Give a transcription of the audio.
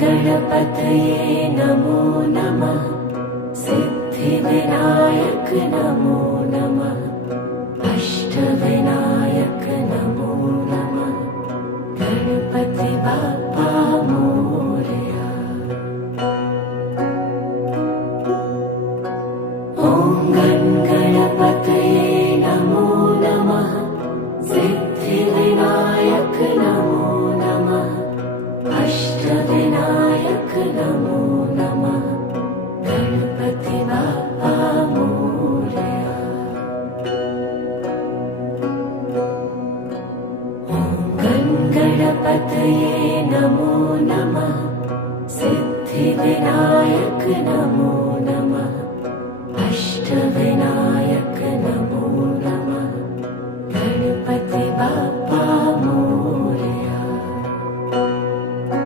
गणपतये नमो नमः। सिद्धिविनायक नमो नमः। अष्टविनायक नमो नमः। गणपति बाप्पा मोरया। ॐ गणपतये नमो नमः। सिद्धिविनायक नमो नमः। अष्टविनायक नमो नमः। गणपति बाप्पा मोरया। गणपतये नमो नमः। सिद्धिविनायक नमो नमः।